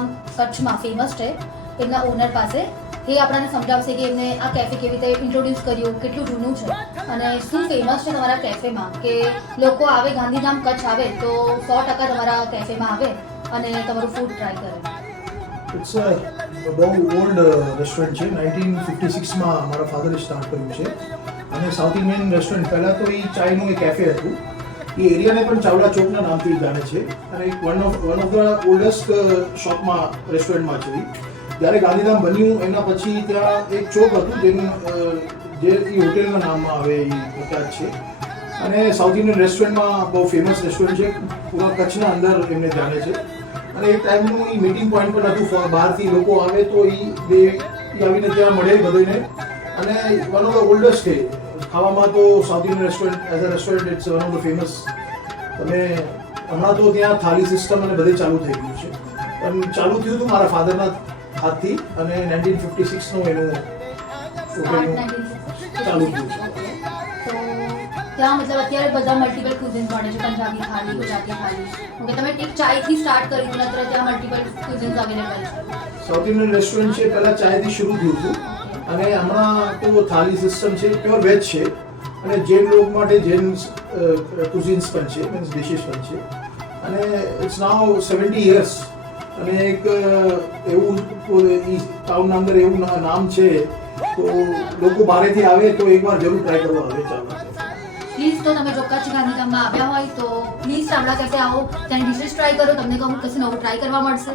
ગાંધીધામ કચ્છમાં ફેમસ છે એમના ઓનર પાસે. એ આપણને સમજાવશે કે એમને આ કેફે કેવી રીતે ઇન્ટ્રોડ્યુસ કર્યું, કેટલું જૂનું છે અને શું ફેમસ છે તમારા કેફેમાં, કે લોકો આવે ગાંધીધામ કચ્છ આવે તો 100% તમારા કેફેમાં આવે અને તમારું ફૂડ ટ્રાય કરે. ઇટ્સ અ બહુ ઓલ્ડ રેસ્ટોરન્ટ છે. 1956માં મારા ફાધરે સ્ટાર્ટ કર્યું છે અને સાઉથ ઇન્ડિયન રેસ્ટોરન્ટ. પહેલાં તો એ ચાયનું એક કેફે હતું. એ એરિયાને પણ ચાવડા ચોકના નામથી જાણે છે અને એક વન ઓફ ધ ઓલ્ડેસ્ટ શોપમાં રેસ્ટોરન્ટમાં છે. જ્યારે ગાંધીધામ બન્યું એના પછી ત્યાં એક ચોક હતું જેનું જે એ હોટેલના નામમાં આવે એ પ્રખ્યાત છે અને સાઉથ ઇન્ડિયન રેસ્ટોરન્ટમાં બહુ ફેમસ રેસ્ટોરન્ટ છે. પૂરા કચ્છના અંદર એમને જાણે છે અને એ ટાઈમનું એ મીટિંગ પોઈન્ટ પણ હતું. બહારથી લોકો આવે તો એ આવીને ત્યાં મળે બધાને અને વન ઓફ ધ ઓલ્ડેસ્ટ છે. ખાવામાં તો south Indian restaurant as a restaurant it's one of the famous. તમે હમણાં તો ત્યાં થાલી સિસ્ટમ અને બધે ચાલુ થઈ ગયું છે, પણ ચાલુ થયું હતું મારા ફાધરના હાથથી અને 1956નું એનું ચાલુ થયું છે. તો ત્યાં મતલબ અત્યારે બધા મલ્ટિપલ ક્યુઝિન્સ મળે છે, પંજાબી થાળી, ગુજરાતી થાળી. ઓકે, તમે એક ચાયથી સ્ટાર્ટ કર્યું અને અત્યારે ત્યાં મલ્ટિપલ ક્યુઝિન્સ અવેલેબલ છે. સાઉથ ઇન્ડિયન રેસ્ટોરન્ટ છે, પહેલાં ચાયથી શરૂ થયું હતું અને હમણાં તો થાલી સિસ્ટમ છે, પ્યોર વેજ છે અને જૈન લોકો માટે જૈન કુઝિન્સ પણ છે, મીન્સ ડિશિસ પણ છે અને ઇટ્સ નાઉ 70 years. અને એક એવું ટાઉનના અંદર એવું નામ છે તો લોકો બહારેથી આવે તો એકવાર જરૂર ટ્રાય કરવા આવે ચાવડા. પ્લીઝ, તો તમે જો કચ્છ ગાંધીધામમાં આવ્યા હોય તો પ્લીઝ ચાવડા કેફે આવો, ત્યાંની ડિશિસ ટ્રાય કરો, તમને કહું કશું નવું ટ્રાય કરવા મળશે.